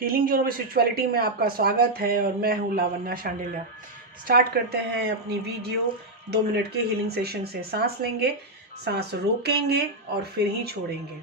Healing zone में spirituality में आपका स्वागत है और मैं हूँ लावण्या शांडिल्या। स्टार्ट करते हैं अपनी वीडियो। 2 मिनट के हीलिंग सेशन से सांस लेंगे, सांस रोकेंगे और फिर ही छोड़ेंगे।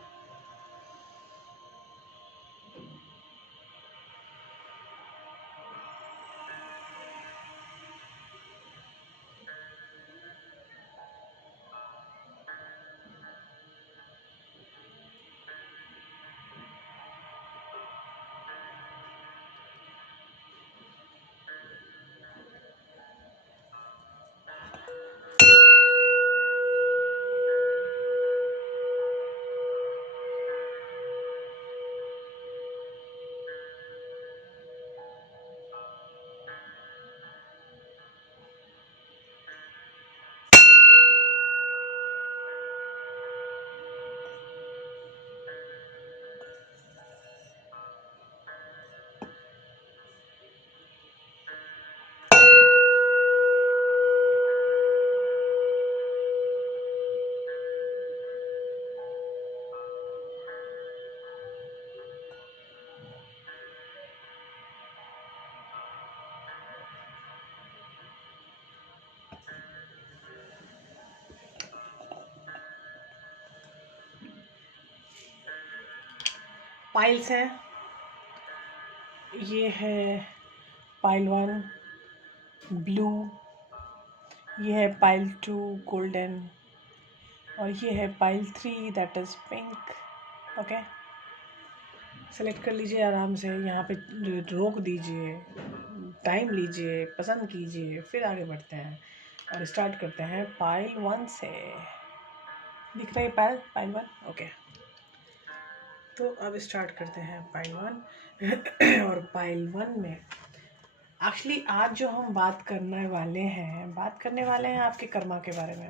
पाइल्स हैं, ये है पाइल 1 ब्लू, ये है पाइल 2 गोल्डन और ये है pile 3 that is pink. Okay, select कर लीजिए आराम से, यहाँ पे रोक दीजिए, टाइम लीजिए, पसंद कीजिए, फिर आगे बढ़ते हैं और स्टार्ट करते हैं पाइल 1 से। दिख रही है पाइल 1? ओके, तो अब स्टार्ट करते हैं पाइल 1 और पाइल 1 में एक्चुअली आज जो हम बात करने वाले हैं आपके कर्मा के बारे में।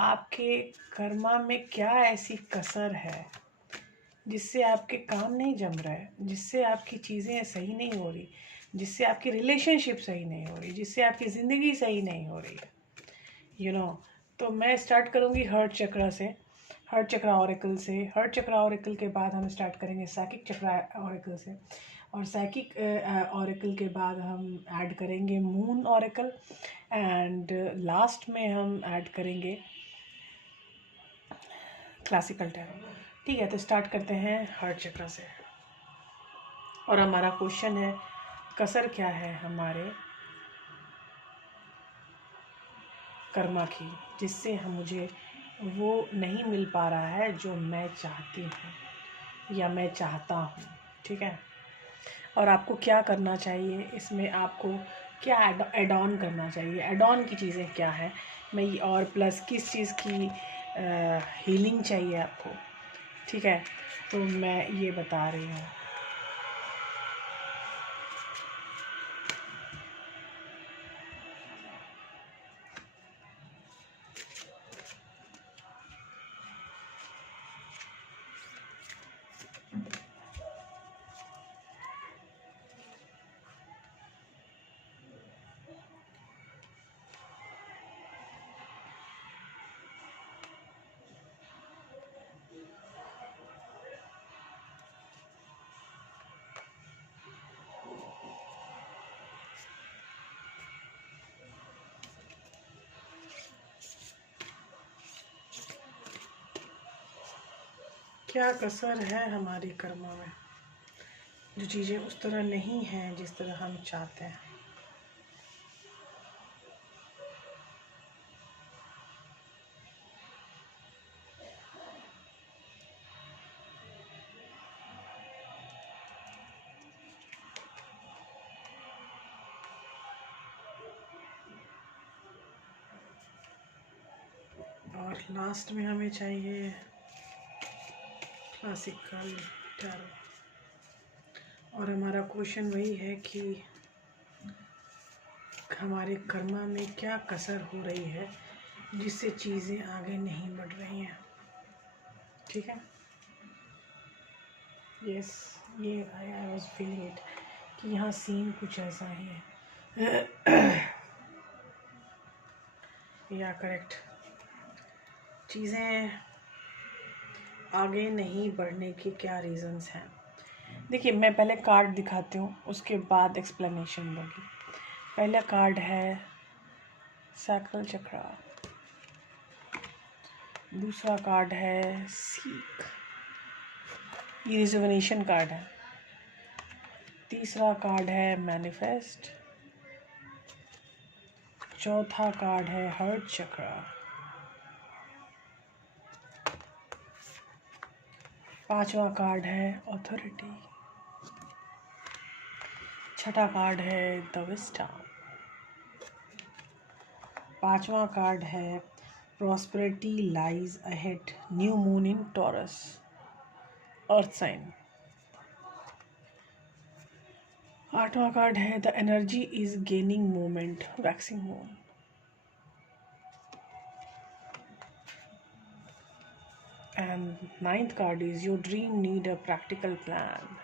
आपके कर्मा में क्या ऐसी कसर है जिससे आपके काम नहीं जम रहा है, जिससे आपकी चीज़ें सही नहीं हो रही, जिससे आपकी रिलेशनशिप सही नहीं हो रही, जिससे आपकी ज़िंदगी सही नहीं हो रही है। तो मैं स्टार्ट करूँगी हर्ट चक्रा से, हर्ट चक्रा ऑरेकल से। हर्ट चक्रा ऑरेकल के बाद हम स्टार्ट करेंगे साइकिक चक्रा ऑरेकल से, और साइकिक ऑरेकल के बाद हम ऐड करेंगे मून ऑरेकल, एंड लास्ट में हम ऐड करेंगे क्लासिकल टैरो। ठीक है, तो स्टार्ट करते हैं हार्ट चक्रा से। और हमारा क्वेश्चन है, कसर क्या है हमारे कर्मा की जिससे मुझे वो नहीं मिल पा रहा है जो मैं चाहती हूँ या मैं चाहता हूँ। ठीक है, और आपको क्या करना चाहिए इसमें, आपको क्या एड ऑन करना चाहिए, एड ऑन की चीज़ें क्या है, मैं और प्लस किस चीज़ की हीलिंग चाहिए आपको। ठीक है, तो मैं ये बता रही हूँ। क्या कसर है हमारी कर्मा में, जो चीज़ें उस तरह नहीं हैं जिस तरह हम चाहते हैं। और लास्ट में हमें चाहिए क्लासिकल टैरो। और हमारा क्वेश्चन वही है कि हमारे कर्मा में क्या कसर हो रही है जिससे चीज़ें आगे नहीं बढ़ रही हैं। ठीक है, यस, ये आई वाज फीलिंग इट कि यहाँ सीन कुछ ऐसा ही है। या करेक्ट, चीज़ें आगे नहीं बढ़ने के क्या रीज़न्स हैं। देखिए, मैं पहले कार्ड दिखाती हूँ, उसके बाद एक्सप्लेनेशन दूंगी। पहला कार्ड है सैक्रल चक्रा, दूसरा कार्ड है सीख, ये रिजुवनेशन कार्ड है। तीसरा कार्ड है मैनिफेस्ट, चौथा कार्ड है हार्ट चक्रा, पांचवा कार्ड है अथॉरिटी, छठा कार्ड है द विस्डम, पांचवा कार्ड है prosperity lies ahead, new moon in Taurus, earth sign. आठवां कार्ड है the energy is gaining moment, waxing moon. And ninth card is your dream need a practical plan.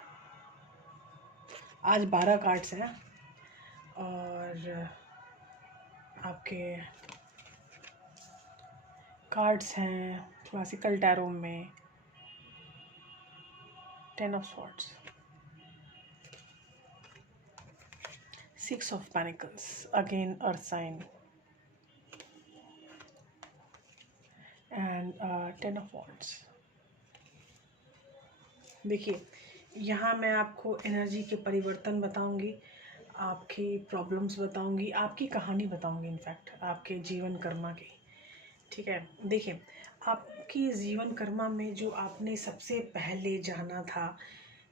आज 12 cards हैं और आपके cards हैं classical tarot में 10 of swords, 6 of pentacles, again earth sign, and 10 of wands. देखिए, यहाँ मैं आपको एनर्जी के परिवर्तन बताऊंगी, आपकी प्रॉब्लम्स बताऊंगी, आपकी कहानी बताऊंगी, इनफैक्ट आपके जीवन कर्मा की। ठीक है, देखिए, आपकी जीवन कर्मा में जो आपने सबसे पहले जाना था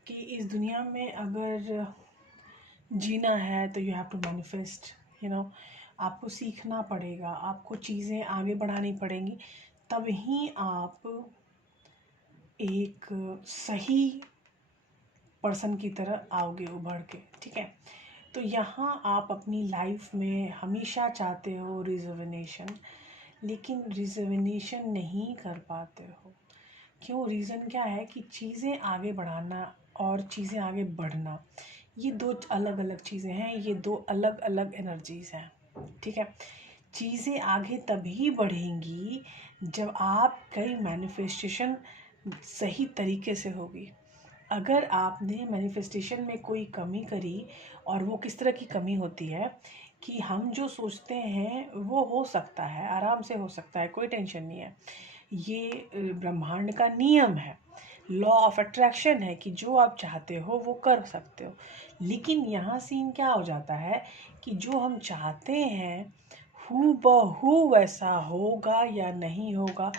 कि इस दुनिया में अगर जीना है तो यू हैव टू मैनिफेस्ट, आपको सीखना पड़ेगा, आपको चीज़ें आगे बढ़ानी पड़ेंगी, तब ही आप एक सही पर्सन की तरह आओगे उभर के। ठीक है, तो यहाँ आप अपनी लाइफ में हमेशा चाहते हो रिजुविनेशन, लेकिन रिजुविनेशन नहीं कर पाते हो। क्यों? रीज़न क्या है कि चीज़ें आगे बढ़ाना और चीज़ें आगे बढ़ना, ये दो अलग अलग चीज़ें हैं, ये दो अलग अलग एनर्जीज़ हैं। ठीक है, चीज़ें आगे तभी बढ़ेंगी जब आप कई मैनिफेस्टेशन सही तरीके से होगी। अगर आपने मैनिफेस्टेशन में कोई कमी करी, और वो किस तरह की कमी होती है कि हम जो सोचते हैं वो हो सकता है, आराम से हो सकता है, कोई टेंशन नहीं है, ये ब्रह्मांड का नियम है, लॉ ऑफ अट्रैक्शन है कि जो आप चाहते हो वो कर सकते हो। लेकिन यहाँ सीन क्या हो जाता है कि जो हम चाहते हैं हूबहू वैसा होगा या नहीं होगा,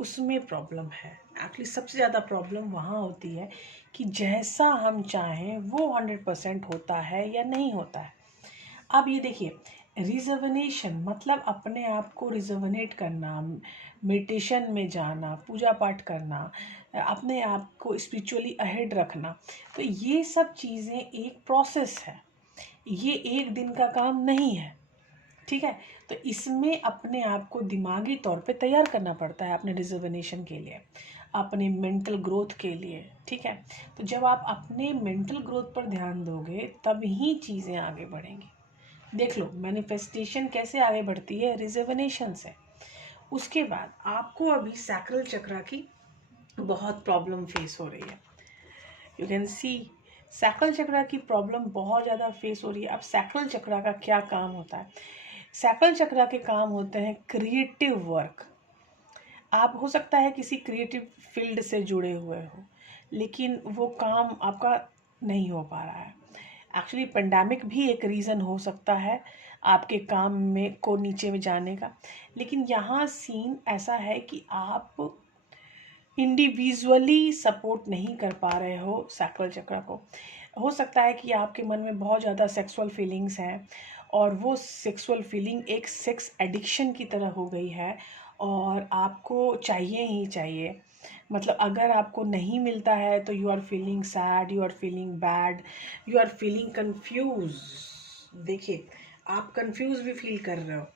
उसमें प्रॉब्लम है। एक्चुअली सबसे ज़्यादा प्रॉब्लम वहाँ होती है कि जैसा हम चाहें वो 100% होता है या नहीं होता है। अब ये देखिए, रिजर्वनेशन मतलब अपने आप को रिजर्वनेट करना, मेडिटेशन में जाना, पूजा पाठ करना, अपने आप को स्पिरिचुअली अहेड रखना, तो ये सब चीज़ें एक प्रोसेस है, ये एक दिन का काम नहीं है। ठीक है, तो इसमें अपने आप को दिमागी तौर पे तैयार करना पड़ता है अपने रिजर्वनेशन के लिए, अपने मेंटल ग्रोथ के लिए। ठीक है, तो जब आप अपने मेंटल ग्रोथ पर ध्यान दोगे तब ही चीज़ें आगे बढ़ेंगी। देख लो, मैनिफेस्टेशन कैसे आगे बढ़ती है, रिजर्वनेशन से। उसके बाद आपको अभी सैक्रल चक्रा की बहुत प्रॉब्लम फेस हो रही है। यू कैन सी सैक्रल चक्रा की प्रॉब्लम बहुत ज़्यादा फेस हो रही है। अब सैक्रल चक्रा का क्या काम होता है? सैक्रल चक्रा के काम होते हैं क्रिएटिव वर्क। आप हो सकता है किसी क्रिएटिव फील्ड से जुड़े हुए हो, लेकिन वो काम आपका नहीं हो पा रहा है। एक्चुअली पेंडेमिक भी एक रीज़न हो सकता है आपके काम में को नीचे में जाने का, लेकिन यहाँ सीन ऐसा है कि आप इंडिविजुअली सपोर्ट नहीं कर पा रहे हो सैक्रल चक्र को। हो सकता है कि आपके मन में बहुत ज़्यादा सेक्सुअल फीलिंग्स हैं और वो सेक्सुअल फीलिंग एक सेक्स एडिक्शन की तरह हो गई है और आपको चाहिए ही चाहिए। मतलब अगर आपको नहीं मिलता है तो you are feeling sad, you are feeling bad, you are feeling confuse. देखिए, आप कंफ्यूज भी फील कर रहे हो,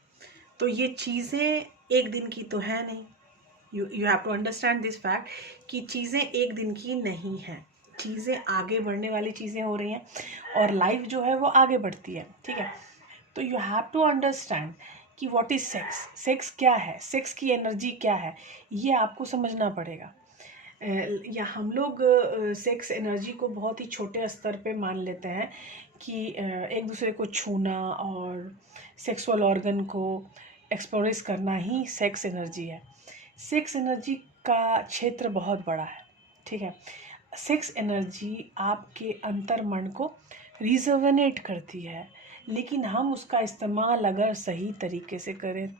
तो ये चीज़ें एक दिन की तो है नहीं। You have to understand this fact कि चीज़ें एक दिन की नहीं हैं, चीज़ें आगे बढ़ने वाली चीज़ें हो रही हैं और लाइफ जो है वो आगे बढ़ती है। ठीक है, तो यू हैव टू अंडरस्टैंड कि व्हाट इज़ सेक्स, सेक्स क्या है, सेक्स की एनर्जी क्या है, ये आपको समझना पड़ेगा। या हम लोग सेक्स एनर्जी को बहुत ही छोटे स्तर पे मान लेते हैं कि एक दूसरे को छूना और सेक्सुअल ऑर्गन को एक्सप्लोरेस करना ही सेक्स एनर्जी है। सेक्स एनर्जी का क्षेत्र बहुत बड़ा है, ठीक है। सेक्स एनर्जी आपके अंतर्मन को रिजर्वनेट करती है, लेकिन हम उसका इस्तेमाल अगर सही तरीके से करें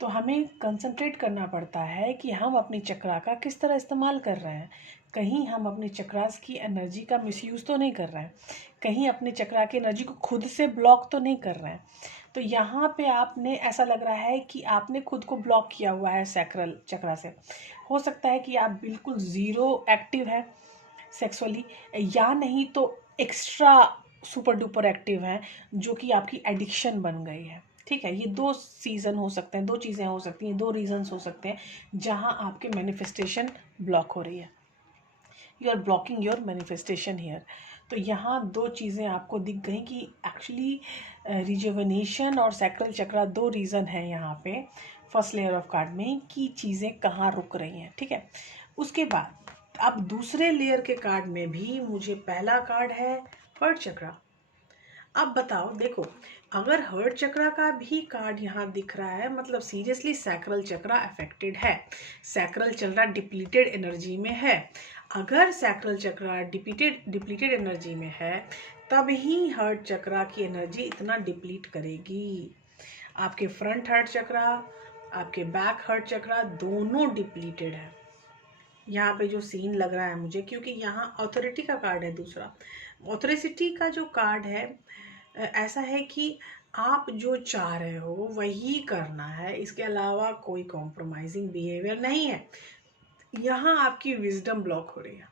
तो हमें कंसंट्रेट करना पड़ता है कि हम अपनी चक्रा का किस तरह इस्तेमाल कर रहे हैं। कहीं हम अपनी चक्रास की एनर्जी का मिसयूज़ तो नहीं कर रहे हैं, कहीं अपने चक्रा की एनर्जी को खुद से ब्लॉक तो नहीं कर रहे हैं। तो यहाँ पे आपने ऐसा लग रहा है कि आपने खुद को ब्लॉक किया हुआ है सैक्रल चक्रा से। हो सकता है कि आप बिल्कुल ज़ीरो एक्टिव है सेक्सुअली, या नहीं तो एक्स्ट्रा सुपर डुपर एक्टिव हैं जो कि आपकी एडिक्शन बन गई है, ठीक है। ये दो सीज़न हो सकते हैं, दो चीज़ें हो सकती हैं, दो रीजंस हो सकते हैं जहां आपके मैनिफेस्टेशन ब्लॉक हो रही है। You are blocking your manifestation here. तो यहाँ दो चीज़ें आपको दिख गई कि एक्चुअली रिजुवेनेशन और सैक्रल चक्रा दो रीज़न है यहाँ पे फर्स्ट लेयर ऑफ कार्ड में कि चीज़ें कहाँ रुक रही हैं, ठीक है। उसके बाद अब दूसरे लेयर के कार्ड में भी मुझे पहला कार्ड है हर्ट चक्रा। अब बताओ, देखो, अगर हर्ट चक्रा का भी कार्ड यहाँ दिख रहा है मतलब सीरियसली सैक्रल चक्रा अफेक्टेड है, सैक्रल चक्रा डिप्लीटेड एनर्जी में है। अगर सैक्रल चक्रा डिप्लीटेड एनर्जी में है तब ही हर्ट चक्रा की एनर्जी इतना डिप्लीट करेगी। आपके फ्रंट हर्ट चक्रा, आपके बैक हर्ट चक्रा दोनों डिप्लीटेड है। यहाँ पे जो सीन लग रहा है मुझे, क्योंकि यहाँ ऑथोरिटी का कार्ड है दूसरा। ऑथोरिटी का जो कार्ड है ऐसा है कि आप जो चाह रहे हो वही करना है, इसके अलावा कोई कॉम्प्रोमाइजिंग बिहेवियर नहीं है। यहाँ आपकी विजडम ब्लॉक हो रही है।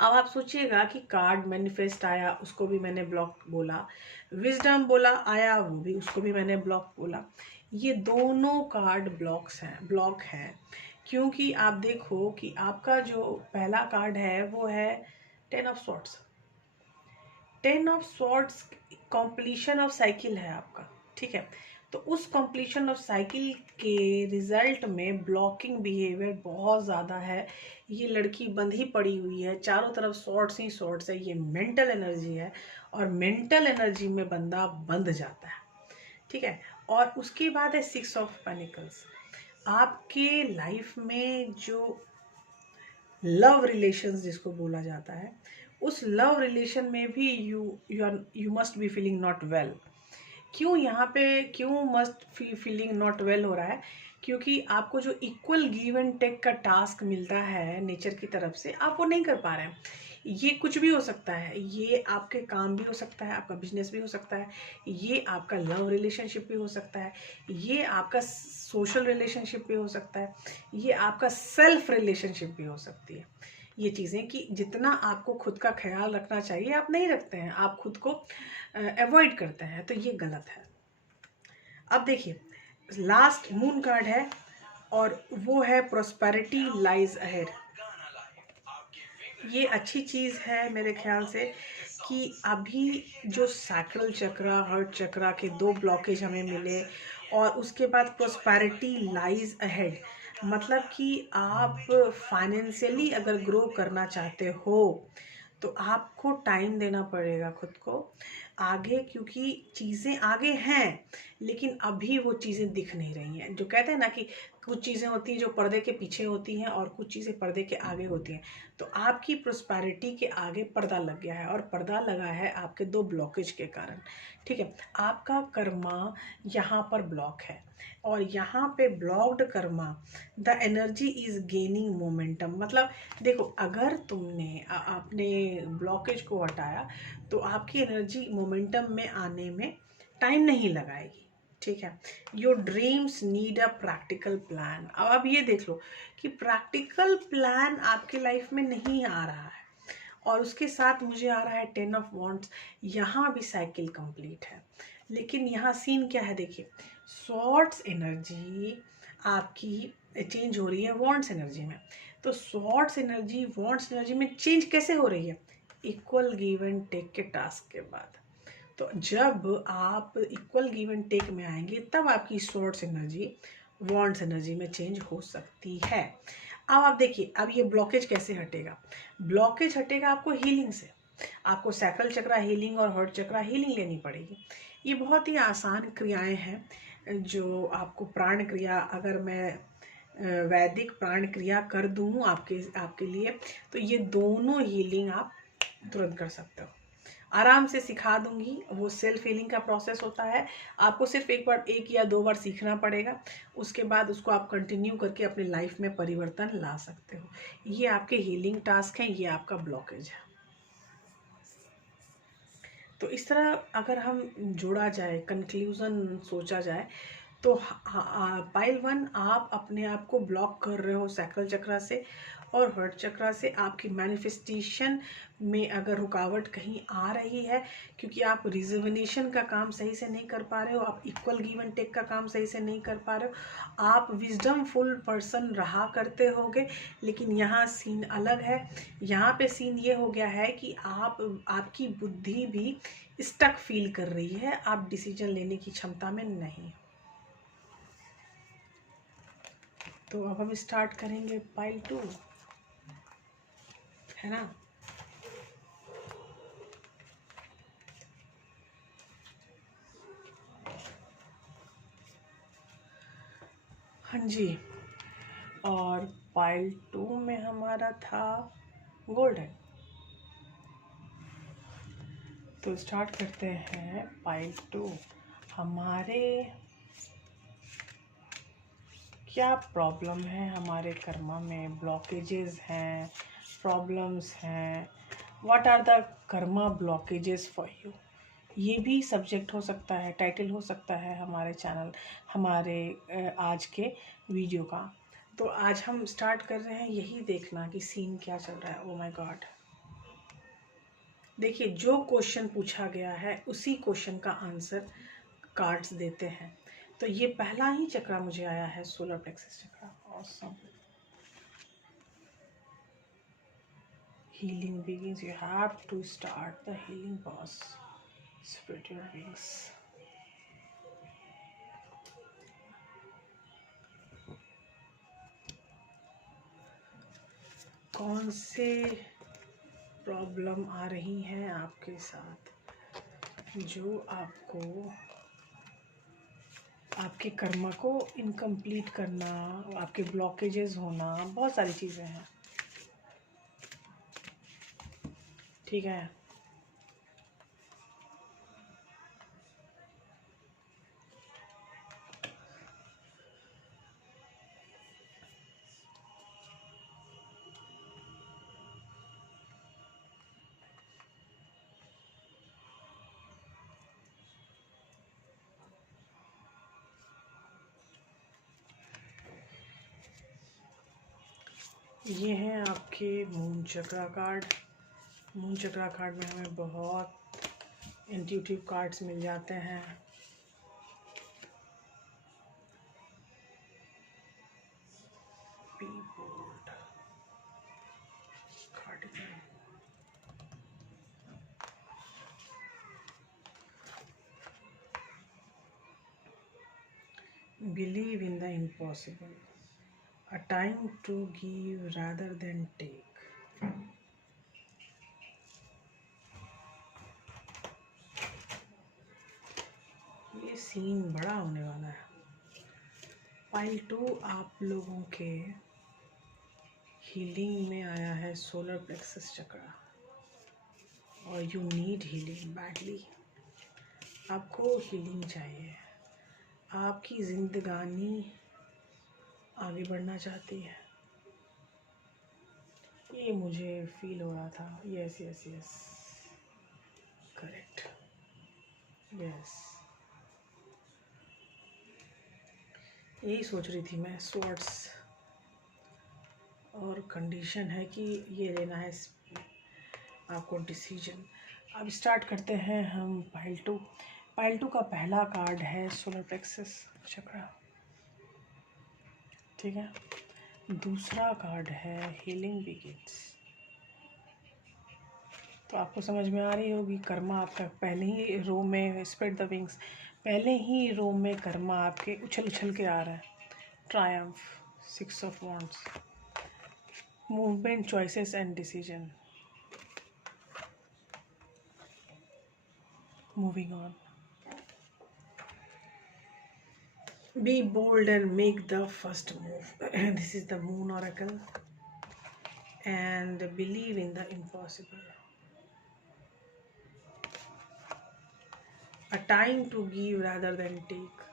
अब आप सोचिएगा कि कार्ड मैनिफेस्ट आया, उसको भी मैंने ब्लॉक बोला, विजडम बोला आया, वो भी उसको भी मैंने ब्लॉक बोला। ये दोनों कार्ड ब्लॉक हैं क्योंकि आप देखो कि आपका जो पहला कार्ड है वो है 10 of swords. 10 of swords completion of cycle है आपका, ठीक है। तो उस कॉम्प्लीशन ऑफ साइकिल के रिजल्ट में ब्लॉकिंग बिहेवियर बहुत ज़्यादा है। ये लड़की बंधी पड़ी हुई है, चारों तरफ स्वॉर्ड्स ही स्वॉर्ड्स है, ये मेंटल एनर्जी है और मेंटल एनर्जी में बंदा बंध जाता है, ठीक है। और उसके बाद है 6 ऑफ पेनिकल्स। आपके लाइफ में जो लव रिलेशंस जिसको बोला जाता है, उस लव रिलेशन में भी you must be feeling not well. क्यों यहाँ पे क्यों मस्ट फीलिंग नॉट वेल हो रहा है? क्योंकि आपको जो इक्वल गिव एंड टेक का टास्क मिलता है नेचर की तरफ से, आप वो नहीं कर पा रहे हैं। ये कुछ भी हो सकता है, ये आपके काम भी हो सकता है, आपका बिजनेस भी हो सकता है, ये आपका लव रिलेशनशिप भी हो सकता है, ये आपका सोशल रिलेशनशिप भी हो सकता है, ये आपका सेल्फ रिलेशनशिप भी हो सकती है। ये चीज़ें कि जितना आपको खुद का ख्याल रखना चाहिए आप नहीं रखते हैं, आप खुद को अवॉइड करते हैं, तो ये गलत है। अब देखिए, लास्ट मून कार्ड है और वो है प्रॉस्पेरिटी लाइज अहेड। ये अच्छी चीज़ है मेरे ख्याल से कि अभी जो सैक्रल चक्रा हर्ट चक्रा के दो ब्लॉकेज हमें मिले और उसके बाद प्रॉस्पेरिटी लाइज अहेड, मतलब कि आप फाइनेंशियली अगर ग्रो करना चाहते हो तो आपको टाइम देना पड़ेगा खुद को आगे, क्योंकि चीज़ें आगे हैं लेकिन अभी वो चीज़ें दिख नहीं रही हैं। जो कहते हैं ना कि कुछ चीज़ें होती हैं जो पर्दे के पीछे होती हैं और कुछ चीज़ें पर्दे के आगे होती हैं। तो आपकी प्रॉस्पेरिटी के आगे पर्दा लग गया है और पर्दा लगा है आपके दो ब्लॉकेज के कारण, ठीक है। आपका कर्मा यहाँ पर ब्लॉक है और यहाँ पे blocked Karma, the energy is gaining momentum. मतलब देखो, अगर तुमने आपने ब्लॉकेज को हटाया तो आपकी एनर्जी मोमेंटम में आने में टाइम नहीं लगाएगी, ठीक है। Your dreams need a practical plan. अब आप ये देख लो कि प्रैक्टिकल प्लान आपके लाइफ में नहीं आ रहा है और उसके साथ मुझे आ रहा है 10 ऑफ वॉन्ड्स। यहाँ भी साइकिल कंप्लीट है, लेकिन यहाँ सीन क्या है देखिए, स्वॉर्ड्स एनर्जी आपकी चेंज हो रही है वॉन्ड्स एनर्जी में। तो स्वॉर्ड्स एनर्जी वॉन्ड्स एनर्जी में चेंज कैसे हो रही है? इक्वल गिव एंड टेक के टास्क के बाद। तो जब आप इक्वल गिव एंड टेक में आएंगे तब आपकी स्वॉर्ड्स एनर्जी वॉन्ड्स एनर्जी में चेंज हो सकती है। अब आप देखिए, अब ये ब्लॉकेज कैसे हटेगा। ब्लॉकेज हटेगा आपको हीलिंग से। आपको सैक्रल चक्रा हीलिंग और हार्ट चक्रा हीलिंग लेनी पड़ेगी। ये बहुत ही आसान क्रियाएं हैं जो आपको प्राण क्रिया, अगर मैं वैदिक प्राण क्रिया कर दूँ आपके लिए, तो ये दोनों हीलिंग आप तुरंत कर सकते हो। आराम से सिखा दूंगी। वो सेल्फ हीलिंग का प्रोसेस होता है। आपको सिर्फ एक या दो बार सीखना पड़ेगा। उसके बाद उसको आप कंटिन्यू करके अपनी लाइफ में परिवर्तन ला सकते हो। ये आपके हीलिंग टास्क हैं, ये आपका ब्लॉकेज है। तो इस तरह अगर हम जोड़ा जाए, कंक्लूजन सोचा जाए, तो पाइल 1 आप अपने आप को ब्लॉक कर रहे हो सैक्रल चक्रा से और हार्ट चक्रा से। आपकी मैनिफेस्टेशन में अगर रुकावट कहीं आ रही है, क्योंकि आप रिजर्वेशन का काम सही से नहीं कर पा रहे हो, आप इक्वल गिव एंड टेक का काम सही से नहीं कर पा रहे हो, आप विजडमफुल पर्सन रहा करते होगे, लेकिन यहाँ सीन अलग है। यहाँ पे सीन ये हो गया है कि आपकी बुद्धि भी स्टक फील कर रही है, आप डिसीजन लेने की क्षमता में नहीं। तो अब हम स्टार्ट करेंगे पाइल 2, है ना। हाँ जी, और पाइल 2 में हमारा था गोल्डन। तो स्टार्ट करते हैं पाइल 2। हमारे क्या प्रॉब्लम है, हमारे कर्मा में ब्लॉकेजेस हैं, प्रॉब्लम्स हैं। What are the karma blockages for you. ये भी सब्जेक्ट हो सकता है, टाइटल हो सकता है हमारे आज के वीडियो का। तो आज हम स्टार्ट कर रहे हैं यही देखना कि सीन क्या चल रहा है। ओ माय गॉड, देखिए जो क्वेश्चन पूछा गया है उसी क्वेश्चन का आंसर कार्ड्स देते हैं। तो ये पहला ही चक्रा मुझे आया है, solar plexus chakra. Awesome. Healing begins. You have to start the healing process. Spread your wings. कौन से प्रॉब्लम आ रही हैं आपके साथ जो आपको आपके कर्मा को इनकम्प्लीट करना, आपके ब्लॉकेजेस होना, बहुत सारी चीज़ें हैं। ठीक है, ये हैं आपके मून चक्रा कार्ड। मून चक्रा कार्ड में हमें बहुत इंट्यूटिव कार्ड्स मिल जाते हैं। Believe in the impossible. A time to give rather than take. ये सीन बड़ा होने वाला है। पाइल 2 आप लोगों के हीलिंग में आया है सोलर प्लेक्सस चक्रा, और यू नीड हीलिंग बैडली। आपको हीलिंग चाहिए। आपकी जिंदगानी आगे बढ़ना चाहती है। ये मुझे फील हो रहा था। Yes yes yes, correct, yes, यही सोच रही थी मैं। स्वॉर्ड्स, और कंडीशन है कि ये लेना है आपको डिसीजन। अब स्टार्ट करते हैं हम पाइल 2। पाइल 2 का पहला कार्ड है सोलर प्लेक्सस चक्रा, ठीक है। दूसरा कार्ड है हीलिंग बिगिंस। तो आपको समझ में आ रही होगी, कर्मा आपका पहले ही रो में, स्प्रेड द विंग्स, पहले ही रो में कर्मा आपके उछल उछल के आ रहा है। Triumph, 6 of wands, movement, choices and decision. Moving on. Be bold and make the first move. This is the Moon Oracle. And believe in the impossible. A time to give rather than take.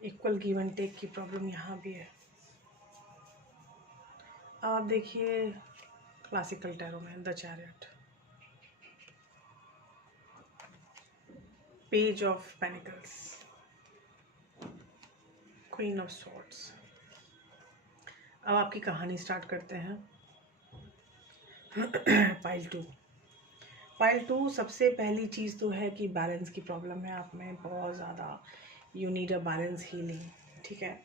Equal give and take की problem यहाँ भी है. अब आप देखिए classical tarot में the chariot, page of pentacles, queen of swords. अब आपकी कहानी स्टार्ट करते हैं. पाइल टू सबसे पहली चीज़ तो है कि बैलेंस की प्रॉब्लम है आप में बहुत ज़्यादा. You need a balance healing. ठीक है,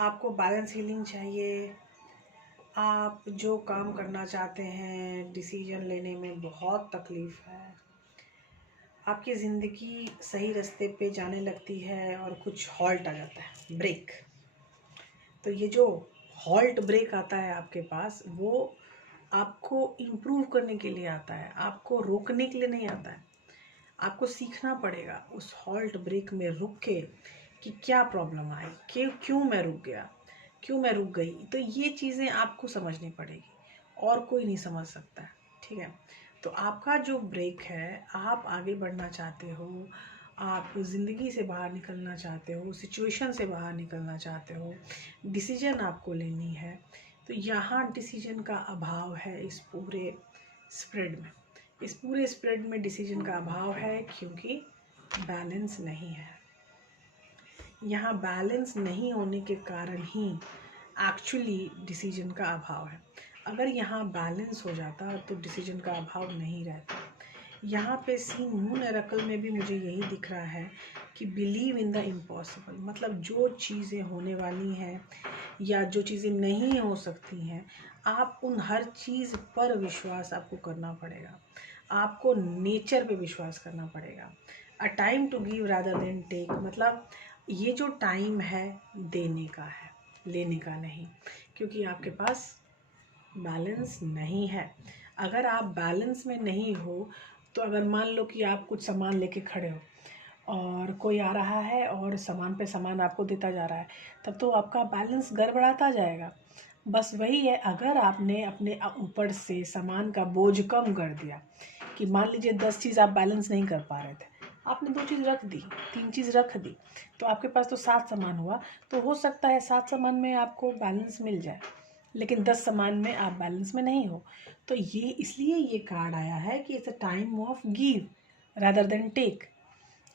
आपको बैलेंस हीलिंग चाहिए. आप जो काम करना चाहते हैं, डिसीजन लेने में बहुत तकलीफ़ है. आपकी ज़िंदगी सही रास्ते पे जाने लगती है और कुछ हॉल्ट आ जाता है, ब्रेक. तो ये जो हॉल्ट ब्रेक आता है आपके पास, वो आपको इम्प्रूव करने के लिए आता है, आपको रोकने के लिए नहीं आता है. आपको सीखना पड़ेगा उस हॉल्ट ब्रेक में रुक के कि क्या प्रॉब्लम आई, क्यों मैं रुक गया, क्यों मैं रुक गई. तो ये चीज़ें आपको समझनी पड़ेगी और कोई नहीं समझ सकता है. ठीक है, तो आपका जो ब्रेक है, आप आगे बढ़ना चाहते हो, आप ज़िंदगी से बाहर निकलना चाहते हो, सिचुएशन से बाहर निकलना चाहते हो, डिसीजन आपको लेनी है. तो यहाँ डिसीजन का अभाव है इस पूरे स्प्रेड में. इस पूरे स्प्रेड में डिसीजन का अभाव है क्योंकि बैलेंस नहीं है. यहाँ बैलेंस नहीं होने के कारण ही एक्चुअली डिसीजन का अभाव है. अगर यहाँ बैलेंस हो जाता तो डिसीजन का अभाव नहीं रहता. यहाँ पे सीन मून ओरेकल में भी मुझे यही दिख रहा है कि बिलीव इन द इम्पॉसिबल. मतलब जो चीज़ें होने वाली हैं या जो चीज़ें नहीं हो सकती हैं, आप उन हर चीज़ पर विश्वास आपको करना पड़ेगा. आपको नेचर पे विश्वास करना पड़ेगा. A time to give rather than take. मतलब ये जो टाइम है देने का है, लेने का नहीं, क्योंकि आपके पास बैलेंस नहीं है. अगर आप बैलेंस में नहीं हो तो अगर मान लो कि आप कुछ सामान लेके खड़े हो और कोई आ रहा है और सामान पे सामान आपको देता जा रहा है, तब तो आपका बैलेंस गड़बड़ाता जाएगा. बस वही है, अगर आपने अपने ऊपर से सामान का बोझ कम कर दिया कि मान लीजिए 10 चीज़ आप बैलेंस नहीं कर पा रहे थे, आपने 2 चीज़ रख दी, 3 चीज़ रख दी, तो आपके पास तो 7 सामान हुआ. तो हो सकता है 7 सामान में आपको बैलेंस मिल जाए, लेकिन 10 सामान में आप बैलेंस में नहीं हो. तो ये इसलिए ये कार्ड आया है कि it's a time of give rather than take.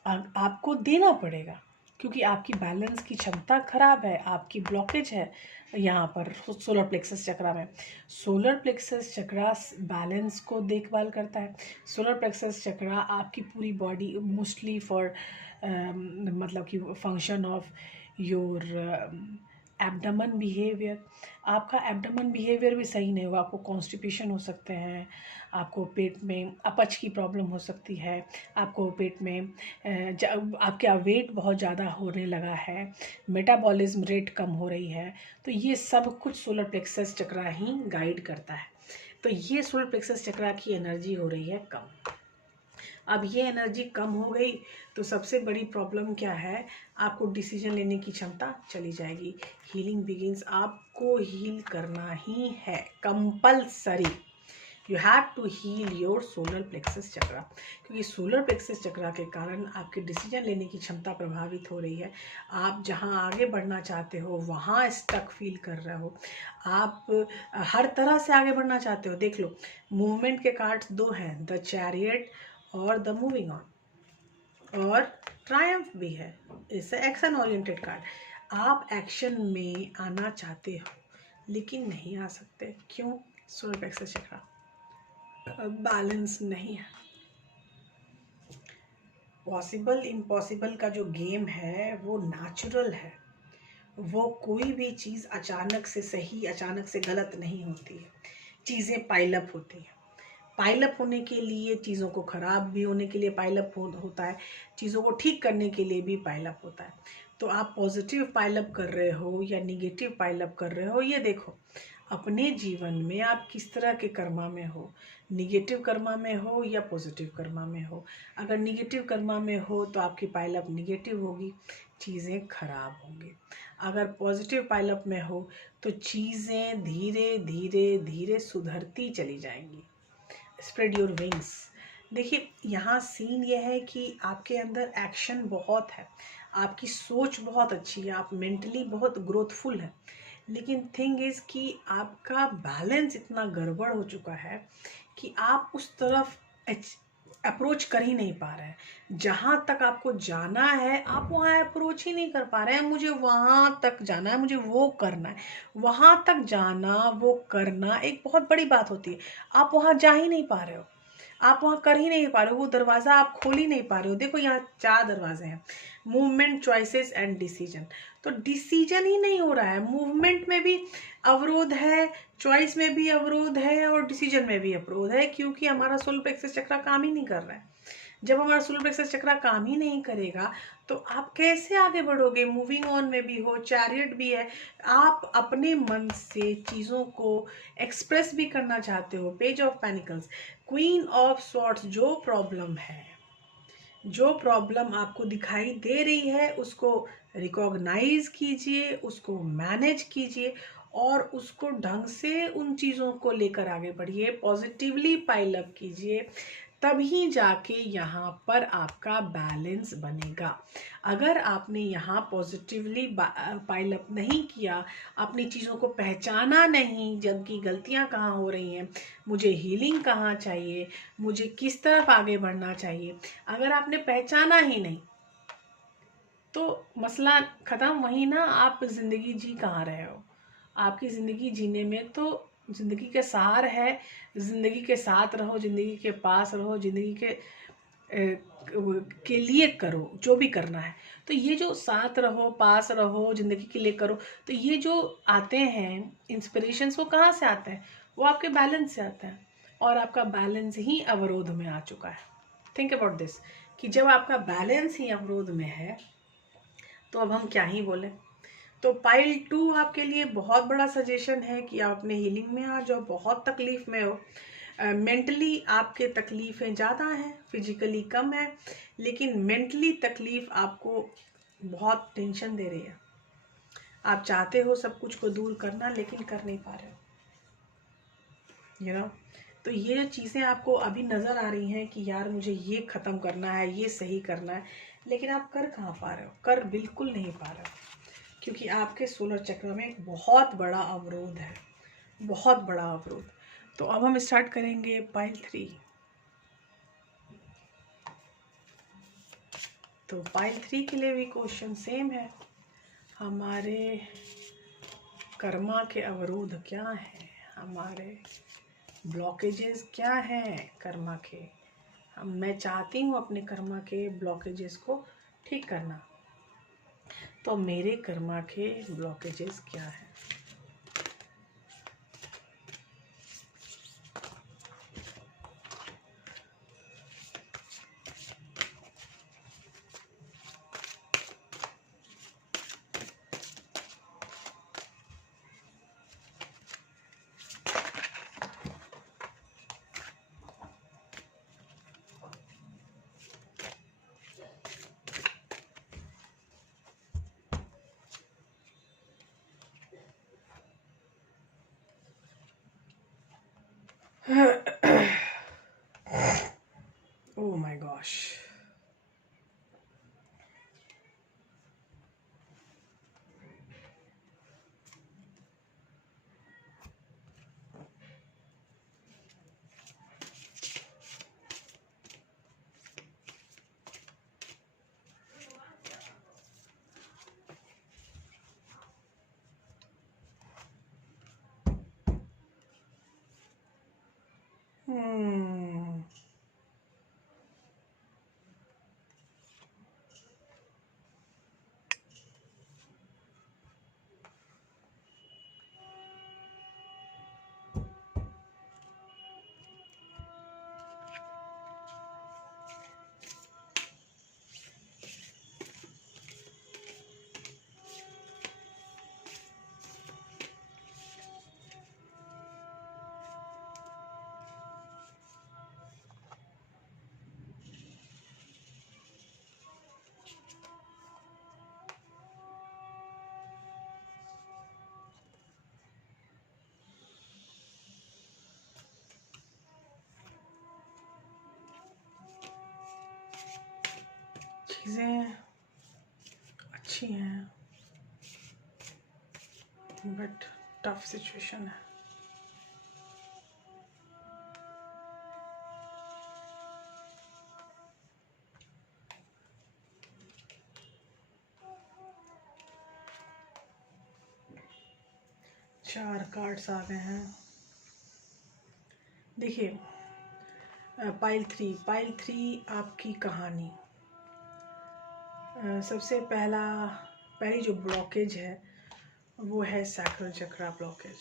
आपको देना पड़ेगा क्योंकि आपकी बैलेंस की क्षमता खराब है, आपकी ब्लॉकेज है यहाँ पर सोलर प्लेक्सस चक्रा में. सोलर प्लेक्सस चक्रा बैलेंस को देखभाल करता है. सोलर प्लेक्सस चक्रा आपकी पूरी बॉडी मोस्टली फॉर मतलब कि function of your abdomen behaviour. आपका एब्डोमेन बिहेवियर भी सही नहीं होगा, आपको कॉन्स्टिपेशन हो सकते हैं, आपको पेट में अपच की प्रॉब्लम हो सकती है, आपको पेट में आपका वेट बहुत ज़्यादा होने लगा है, मेटाबॉलिज्म रेट कम हो रही है. तो ये सब कुछ सोलर प्लेक्सस चक्रा ही गाइड करता है. तो ये सोलर प्लेक्सस चक्रा की एनर्जी हो रही है कम. अब ये एनर्जी कम हो गई तो सबसे बड़ी प्रॉब्लम क्या है, आपको डिसीजन लेने की क्षमता चली जाएगी. Healing begins. आपको हील करना ही है compulsory. You have to heal your solar plexus chakra, क्योंकि सोलर प्लेक्सस चक्रा के कारण आपके डिसीजन लेने की क्षमता प्रभावित हो रही है. आप जहां आगे बढ़ना चाहते हो वहां स्टक फील कर रहे हो. आप हर तरह से आगे बढ़ना चाहते हो. देख लो, मूवमेंट के कार्ड्स 2 हैं, द चैरियट और द मूविंग ऑन, और ट्रायम्फ भी है. It's action oriented card. आप एक्शन में आना चाहते हो लेकिन नहीं आ सकते. क्यों? सोलर प्लेक्सस चक्रा बैलेंस नहीं है. पॉसिबल इम्पॉसिबल का जो गेम है वो नेचुरल है. वो कोई भी चीज़ अचानक से सही, अचानक से गलत नहीं होती है. चीज़ें पाइलअप होती हैं. पाइलअप होने के लिए, चीज़ों को ख़राब भी होने के लिए पाइलअप होता है, चीज़ों को ठीक करने के लिए भी पाइलअप होता है. तो आप पॉजिटिव पाइलअप कर रहे हो या निगेटिव पाइलअप कर रहे हो, ये देखो. अपने जीवन में आप किस तरह के कर्मा में हो, निगेटिव कर्मा में हो या पॉजिटिव कर्मा में हो। अगर निगेटिव कर्मा में हो तो आपकी पाइल अप निगेटिव होगी, चीज़ें खराब होंगी। अगर पॉजिटिव पाइल अप में हो तो चीज़ें धीरे धीरे धीरे सुधरती चली जाएंगी। Spread your wings. देखिए यहाँ सीन ये है कि आपके अंदर एक्शन बहुत है, आपकी सोच बहुत अच्छी है, आप मेंटली बहुत ग्रोथफुल हैं, लेकिन थिंग इज़ कि आपका बैलेंस इतना गड़बड़ हो चुका है कि आप उस तरफ अप्रोच कर ही नहीं पा रहे हैं। जहाँ तक आपको जाना है आप वहाँ अप्रोच ही नहीं कर पा रहे हैं। मुझे वहाँ तक जाना है, मुझे वो करना है। वहाँ तक जाना, वो करना एक बहुत बड़ी बात होती है। आप वहाँ जा ही नहीं पा रहे हो, आप वहाँ कर ही नहीं पा रहे हो, वो दरवाज़ा आप खोल ही नहीं पा रहे हो। देखो यहाँ 4 दरवाजे हैं, मूवमेंट, चॉइसेस एंड डिसीजन। तो डिसीजन ही नहीं हो रहा है, मूवमेंट में भी अवरोध है, चॉइस में भी अवरोध है और डिसीजन में भी अवरोध है, क्योंकि हमारा सोलर प्लेक्सस चक्र काम ही नहीं कर रहा है। जब हमारा सोलर प्लेक्सस चक्र काम ही नहीं करेगा तो आप कैसे आगे बढ़ोगे। मूविंग ऑन में भी हो, चैरियट भी है, आप अपने मन से चीज़ों को एक्सप्रेस भी करना चाहते हो। Page of pentacles, queen of swords, जो प्रॉब्लम है, जो प्रॉब्लम आपको दिखाई दे रही है उसको रिकॉग्नाइज कीजिए, उसको मैनेज कीजिए और उसको ढंग से उन चीज़ों को लेकर आगे बढ़िए, पॉजिटिवली पाइल अप कीजिए, तभी जाके यहाँ पर आपका बैलेंस बनेगा। अगर आपने यहाँ पॉजिटिवली पाइल अप नहीं किया, अपनी चीज़ों को पहचाना नहीं, जबकि गलतियाँ कहाँ हो रही हैं, मुझे हीलिंग कहाँ चाहिए, मुझे किस तरफ आगे बढ़ना चाहिए, अगर आपने पहचाना ही नहीं तो मसला ख़त्म। वहीं ना आप ज़िंदगी जी कहाँ रहे हो। आपकी ज़िंदगी जीने में तो ज़िंदगी के सार है, ज़िंदगी के साथ रहो, ज़िंदगी के पास रहो, ज़िंदगी के लिए करो जो भी करना है। तो ये जो साथ रहो, पास रहो, ज़िंदगी के लिए करो, तो ये जो आते हैं इंस्पिरेशंस, वो कहाँ से आते हैं? वो आपके बैलेंस से आते हैं और आपका बैलेंस ही अवरोध में आ चुका है। थिंक अबाउट दिस कि जब आपका बैलेंस ही अवरोध में है तो अब हम क्या ही बोलें। तो पाइल 2 आपके लिए बहुत बड़ा सजेशन है कि आप अपने हीलिंग में आ जाओ। बहुत तकलीफ में हो, मेंटली आपके तकलीफ़ें ज़्यादा हैं, फिजिकली कम है, लेकिन मेंटली तकलीफ़ आपको बहुत टेंशन दे रही है। आप चाहते हो सब कुछ को दूर करना लेकिन कर नहीं पा रहे हो, यू नो। तो ये जो चीज़ें आपको अभी नज़र आ रही हैं कि यार मुझे ये ख़त्म करना है, ये सही करना है, लेकिन आप कर कहाँ पा रहे हो, कर बिल्कुल नहीं पा रहे हो, क्योंकि आपके सोलर चक्र में एक बहुत बड़ा अवरोध है, बहुत बड़ा अवरोध। तो अब हम स्टार्ट करेंगे पाइल 3। तो पाइल 3 के लिए भी क्वेश्चन सेम है, हमारे कर्मा के अवरोध क्या हैं, हमारे ब्लॉकेजेस क्या हैं कर्मा के। मैं चाहती हूँ अपने कर्मा के ब्लॉकेजेस को ठीक करना, तो मेरे कर्मा के ब्लॉकेजेस क्या हैं। Oh my gosh. Hmm. चीज़ें अच्छी हैं बट टफ सिचुएशन है। चार कार्ड्स आ गए हैं। देखिए, पाइल थ्री आपकी कहानी। सबसे पहली जो ब्लॉकेज है वो है सैक्रल चक्रा ब्लॉकेज।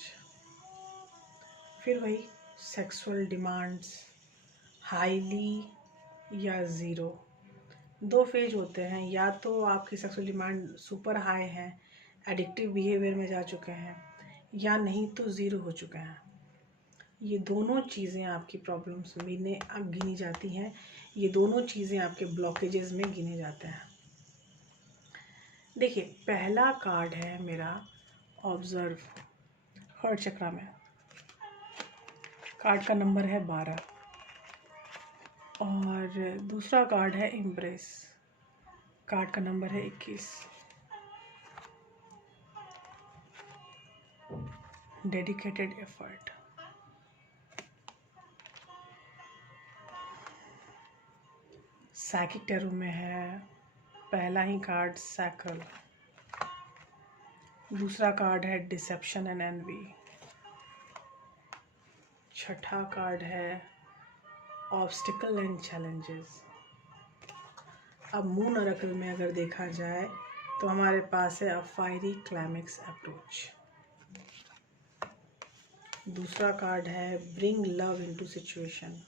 फिर वही सेक्सुअल डिमांड्स, हाईली या ज़ीरो। दो फेज होते हैं, या तो आपकी सेक्सुअल डिमांड सुपर हाई है, एडिक्टिव बिहेवियर में जा चुके हैं, या नहीं तो ज़ीरो हो चुके हैं। ये दोनों चीज़ें आपकी प्रॉब्लम्स में गिनी जाती हैं। ये दोनों चीज़ें आपके ब्लॉकेजेस में गिने जाते हैं। देखिए, पहला कार्ड है मेरा ऑब्जर्व, हर्ट चक्रा में। कार्ड का नंबर है 12 और दूसरा कार्ड है एम्ब्रेस, कार्ड का नंबर है 21। Dedicated effort. साइकिक टैरो में है पहला ही कार्ड सैक्रल, दूसरा कार्ड है डिसेप्शन एंड एनवी, छठा कार्ड है ऑब्स्टिकल एंड चैलेंजेस। अब मून ऑरेकल में अगर देखा जाए तो हमारे पास है अ फायरी क्लाइमेक्स अप्रोच। दूसरा कार्ड है ब्रिंग लव इनटू सिचुएशन।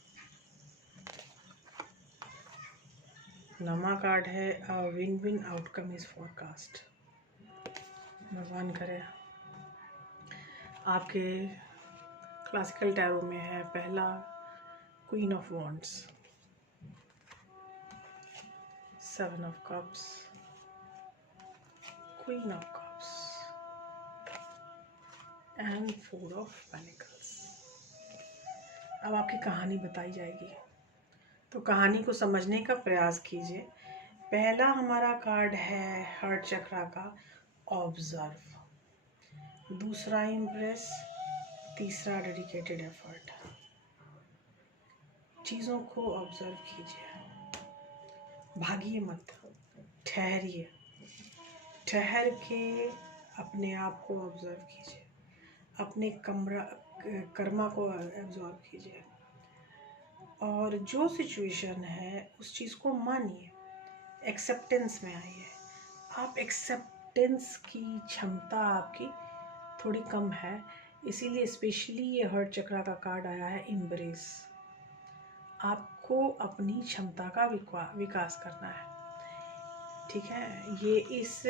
नवा कार्ड है a win win outcome is forecast. भगवान करे आपके क्लासिकल टैरो में है पहला queen of wands, 7 of cups, queen of cups and 4 of pentacles. अब आपकी कहानी बताई जाएगी, तो कहानी को समझने का प्रयास कीजिए। पहला हमारा कार्ड है हार्ट चक्रा का ऑब्जर्व, दूसरा इम्प्रेस, तीसरा डेडिकेटेड एफर्ट। चीज़ों को ऑब्जर्व कीजिए, भागिए मत, ठहरिए, ठहर के अपने आप को ऑब्जर्व कीजिए, अपने कर्मा को ऑब्जर्व कीजिए और जो सिचुएशन है उस चीज़ को मानिए, एक्सेप्टेंस में आइए। आप एक्सेप्टेंस की क्षमता आपकी थोड़ी कम है, इसीलिए स्पेशली ये हर्ट चक्रा का कार्ड आया है एम्ब्रेस। आपको अपनी क्षमता का विकास करना है, ठीक है। ये इस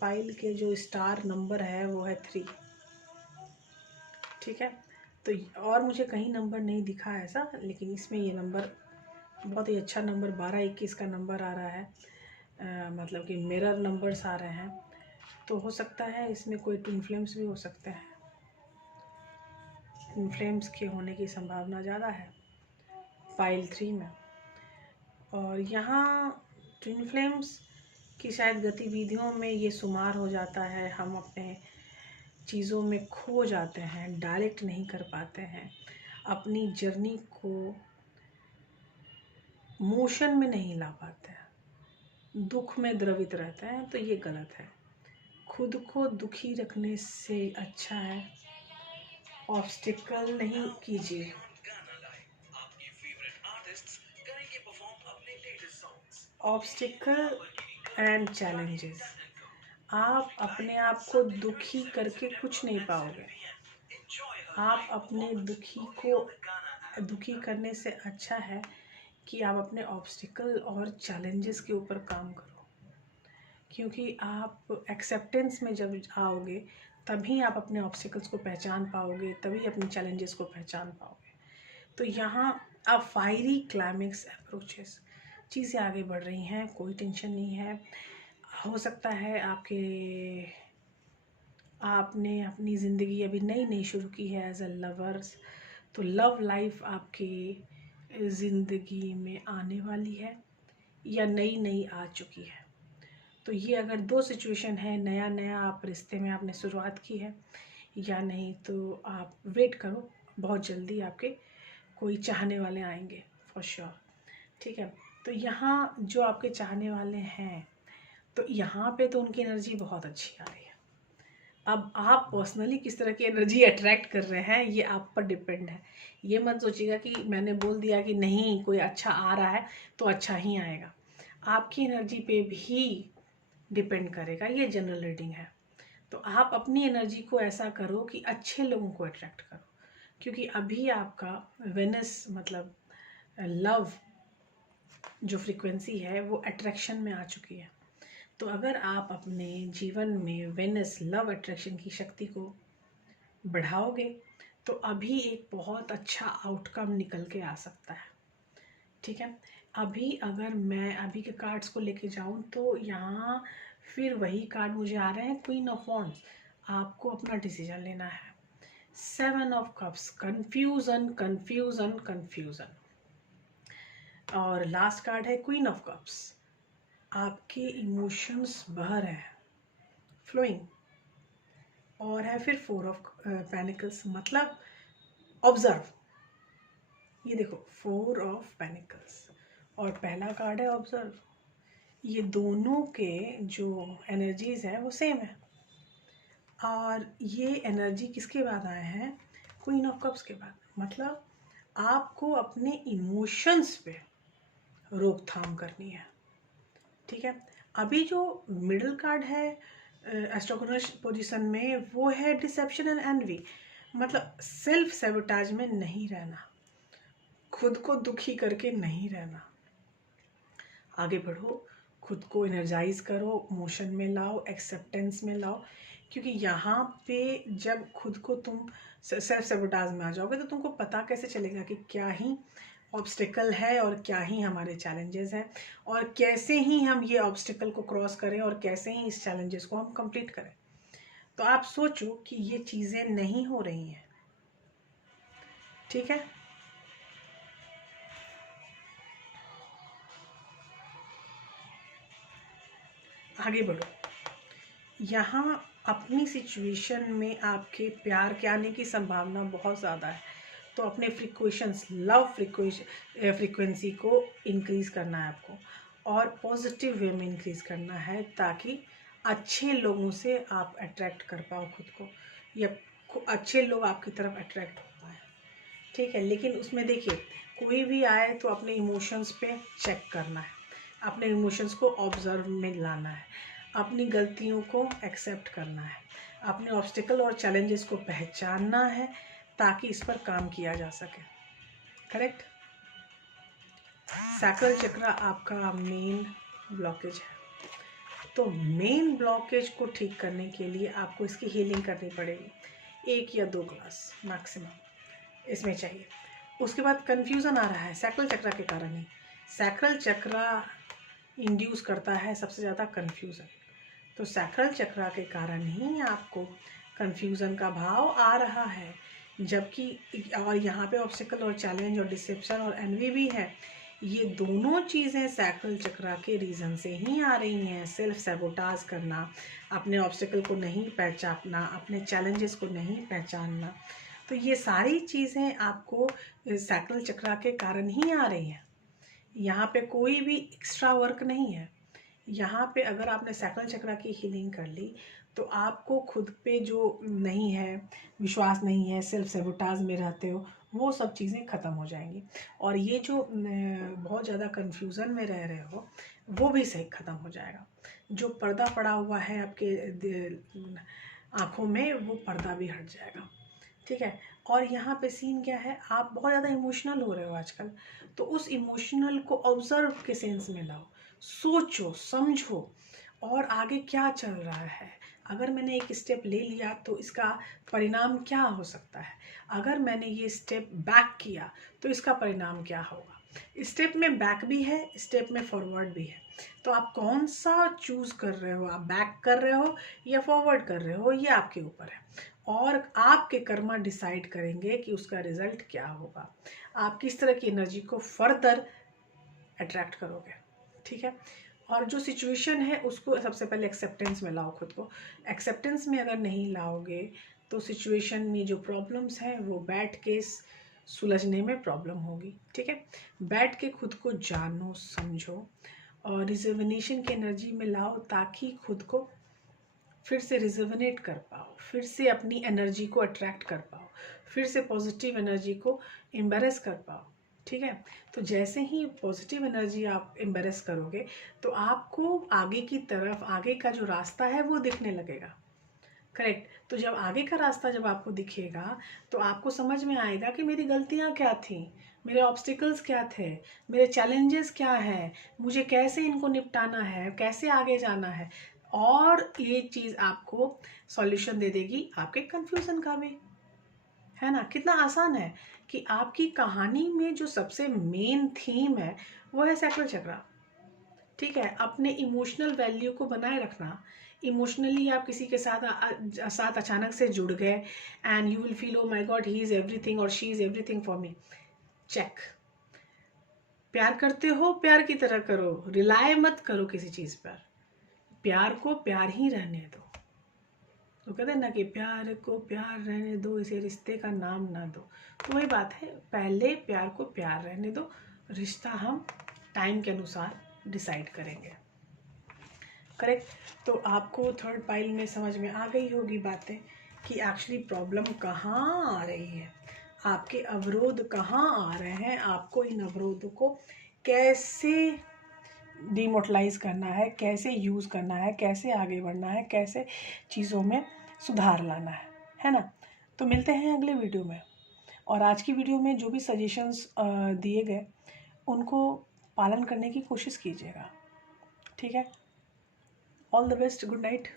पाइल के जो स्टार नंबर है वो है 3, ठीक है। तो और मुझे कहीं नंबर नहीं दिखा ऐसा, लेकिन इसमें ये नंबर बहुत ही अच्छा नंबर 12-21 का नंबर आ रहा है। मतलब कि मिरर नंबर्स आ रहे हैं, तो हो सकता है इसमें कोई ट्विन फ्लेम्स भी हो सकते हैं। ट्विन फ्लेम्स के होने की संभावना ज़्यादा है पाइल 3 में। और यहाँ ट्विन फ्लेम्स की शायद गतिविधियों में ये शुमार हो जाता है, हम अपने चीज़ों में खो जाते हैं, डायरेक्ट नहीं कर पाते हैं, अपनी जर्नी को मोशन में नहीं ला पाते हैं, दुख में द्रवित रहते हैं। तो ये गलत है। खुद को दुखी रखने से अच्छा है ऑब्स्टिकल नहीं कीजिए। ऑब्स्टिकल एंड चैलेंजेस, आप अपने आप को दुखी करके कुछ नहीं पाओगे। आप अपने दुखी करने से अच्छा है कि आप अपने ऑब्स्टिकल और चैलेंजेस के ऊपर काम करो, क्योंकि आप एक्सेप्टेंस में जब आओगे तभी आप अपने ऑब्स्टिकल्स को पहचान पाओगे, तभी अपने चैलेंजेस को पहचान पाओगे। तो यहाँ आप फायरी क्लाइमेक्स अप्रोचेस, चीज़ें आगे बढ़ रही हैं, कोई टेंशन नहीं है। हो सकता है आपने अपनी ज़िंदगी अभी नई शुरू की है एज अ लवर्स, तो लव लाइफ आपकी ज़िंदगी में आने वाली है। या नई नई आ चुकी है। तो ये अगर दो सिचुएशन है, नया नया आप रिश्ते में आपने शुरुआत की है या नहीं, तो आप वेट करो, बहुत जल्दी आपके कोई चाहने वाले आएंगे फॉर श्योर। ठीक है, तो यहाँ जो आपके चाहने वाले हैं, तो यहाँ पे तो उनकी एनर्जी बहुत अच्छी आ रही है। अब आप पर्सनली किस तरह की एनर्जी अट्रैक्ट कर रहे हैं ये आप पर डिपेंड है। ये मत सोचिएगा कि मैंने बोल दिया कि नहीं कोई अच्छा आ रहा है तो अच्छा ही आएगा। आपकी एनर्जी पे भी डिपेंड करेगा, ये जनरल रीडिंग है। तो आप अपनी एनर्जी को ऐसा करो कि अच्छे लोगों को अट्रैक्ट करो, क्योंकि अभी आपका वेनस मतलब लव जो फ्रीक्वेंसी है वो अट्रैक्शन में आ चुकी है। तो अगर आप अपने जीवन में वेनस लव अट्रैक्शन की शक्ति को बढ़ाओगे तो अभी एक बहुत अच्छा आउटकम निकल के आ सकता है। ठीक है, अभी अगर मैं अभी के कार्ड्स को लेके जाऊं तो यहाँ फिर वही कार्ड मुझे आ रहे हैं, क्वीन ऑफ वॉन्ड्स। आपको अपना डिसीजन लेना है। 7 of cups, confusion confusion confusion. और लास्ट कार्ड है क्वीन ऑफ कप्स। आपके इमोशंस बह रहे हैं, फ्लोइंग। और है फिर 4 ऑफ पेनिकल्स, मतलब ऑब्जर्व। ये देखो 4 ऑफ पेनिकल्स और पहला कार्ड है ऑब्जर्व। ये दोनों के जो एनर्जीज है वो सेम है। और ये एनर्जी किसके बाद आए हैं? क्वीन ऑफ कप्स के बाद। मतलब आपको अपने इमोशंस पे रोकथाम करनी है। ठीक है, अभी जो मिडिल कार्ड है एस्ट्रोगोनल पोजीशन में वो है डिसेप्शन एंड एनवी। मतलब सेल्फ सैबोटाज में नहीं रहना, खुद को दुखी करके नहीं रहना। आगे बढ़ो, खुद को एनर्जाइज करो, मोशन में लाओ, एक्सेप्टेंस में लाओ। क्योंकि यहाँ पे जब खुद को तुम सेल्फ सैबोटाज में आ जाओगे तो तुमको पता कैसे चलेगा कि क्या ही ऑब्स्टिकल है और क्या ही हमारे चैलेंजेस हैं, और कैसे ही हम ये ऑब्स्टिकल को क्रॉस करें और कैसे ही इस चैलेंजेस को हम कंप्लीट करें। तो आप सोचो कि ये चीज़ें नहीं हो रही हैं। ठीक है, आगे बढ़ो। यहाँ अपनी सिचुएशन में आपके प्यार के आने की संभावना बहुत ज़्यादा है। तो अपने फ्रिक्वेशंस, लव फ्रिक्वेंसी को इंक्रीज करना है आपको, और पॉजिटिव वे में इंक्रीज करना है, ताकि अच्छे लोगों से आप अट्रैक्ट कर पाओ खुद को, या अच्छे लोग आपकी तरफ अट्रैक्ट हो पाए। ठीक है, लेकिन उसमें देखिए कोई भी आए तो अपने इमोशंस पे चेक करना है, अपने इमोशंस को ऑब्जर्व में लाना है, अपनी गलतियों को एक्सेप्ट करना है, अपने ऑब्स्टिकल और चैलेंजेस को पहचानना है, ताकि इस पर काम किया जा सके। करेक्ट। सैक्रल चक्र आपका मेन ब्लॉकेज है। तो मेन ब्लॉकेज को ठीक करने के लिए आपको इसकी हीलिंग करनी पड़ेगी। 1 या 2 ग्लास मैक्सिमम इसमें चाहिए। उसके बाद कन्फ्यूज़न आ रहा है सैक्रल चक्र के कारण ही। सैक्रल चक्र इंड्यूस करता है सबसे ज़्यादा कन्फ्यूज़न। तो सैक्रल चक्र के कारण ही आपको कन्फ्यूज़न का भाव आ रहा है। जबकि और यहाँ पे ऑब्स्टिकल और चैलेंज और डिसेप्शन और एनवी भी है। ये दोनों चीज़ें सैक्रल चक्र के रीज़न से ही आ रही हैं। सेल्फ सैबोटाज करना, अपने ऑब्स्टिकल को नहीं पहचानना, अपने चैलेंजेस को नहीं पहचानना, तो ये सारी चीज़ें आपको सैक्रल चक्र के कारण ही आ रही हैं। यहाँ पे कोई भी एक्स्ट्रा वर्क नहीं है। यहाँ पे अगर आपने सैक्रल चक्र की हीलिंग कर ली तो आपको खुद पे जो नहीं है, विश्वास नहीं है, सेल्फ सैबोटाज में रहते हो, वो सब चीज़ें ख़त्म हो जाएंगी। और ये जो बहुत ज़्यादा कन्फ्यूज़न में रह रहे हो वो भी सही ख़त्म हो जाएगा। जो पर्दा पड़ा हुआ है आपके आँखों में, वो पर्दा भी हट जाएगा। ठीक है, और यहाँ पे सीन क्या है, आप बहुत ज़्यादा इमोशनल हो रहे हो आजकल। तो उस इमोशनल को ऑब्जर्व के सेंस में लाओ, सोचो समझो और आगे क्या चल रहा है। अगर मैंने एक स्टेप ले लिया तो इसका परिणाम क्या हो सकता है, अगर मैंने ये स्टेप बैक किया तो इसका परिणाम क्या होगा। स्टेप में बैक भी है, स्टेप में फॉरवर्ड भी है। तो आप कौन सा चूज कर रहे हो, आप बैक कर रहे हो या फॉरवर्ड कर रहे हो, ये आपके ऊपर है। और आपके कर्मा डिसाइड करेंगे कि उसका रिजल्ट क्या होगा। आप किस तरह की एनर्जी को फर्दर अट्रैक्ट करोगे। ठीक है। और जो सिचुएशन है उसको सबसे पहले एक्सेप्टेंस में लाओ खुद को। एक्सेप्टेंस में अगर नहीं लाओगे तो सिचुएशन में जो प्रॉब्लम्स हैं वो बैठ के सुलझने में प्रॉब्लम होगी। ठीक है, बैठ के खुद को जानो समझो और रिजर्वनेशन की एनर्जी में लाओ ताकि खुद को फिर से रिजर्वनेट कर पाओ, फिर से अपनी एनर्जी को अट्रैक्ट कर पाओ, फिर से पॉजिटिव एनर्जी को एम्बेरेस कर पाओ। ठीक है, तो जैसे ही पॉजिटिव एनर्जी आप एम्बेरेस करोगे तो आपको आगे की तरफ, आगे का जो रास्ता है वो दिखने लगेगा। करेक्ट। तो जब आगे का रास्ता जब आपको दिखेगा तो आपको समझ में आएगा कि मेरी गलतियाँ क्या थी, मेरे ऑब्स्टिकल्स क्या थे, मेरे चैलेंजेस क्या हैं, मुझे कैसे इनको निपटाना है, कैसे आगे जाना है। और ये चीज़ आपको सॉल्यूशन दे देगी आपके कंफ्यूजन का भी, है ना। कितना आसान है कि आपकी कहानी में जो सबसे मेन थीम है वो है सैक्रल चक्रा। ठीक है, अपने इमोशनल वैल्यू को बनाए रखना। इमोशनली आप किसी के साथ अचानक से जुड़ गए and you will feel oh my god he is everything और she is everything for me. Check. प्यार करते हो प्यार की तरह करो, रिलाय मत करो किसी चीज़ पर। प्यार को प्यार ही रहने दो। तो कहते हैं ना कि प्यार को प्यार रहने दो, इसे रिश्ते का नाम ना दो। तो वही बात है, पहले प्यार को प्यार रहने दो, रिश्ता हम टाइम के अनुसार डिसाइड करेंगे। करेक्ट। तो आपको थर्ड पाइल में समझ में आ गई होगी बातें कि एक्चुअली प्रॉब्लम कहाँ आ रही है, आपके अवरोध कहाँ आ रहे हैं, आपको इन अवरोधों को कैसे डिमोटलाइज करना है, कैसे यूज़ करना है, कैसे आगे बढ़ना है, कैसे चीज़ों में सुधार लाना है ना। तो मिलते हैं अगले वीडियो में। और आज की वीडियो में जो भी सजेशंस दिए गए उनको पालन करने की कोशिश कीजिएगा। ठीक है, all the best, good night.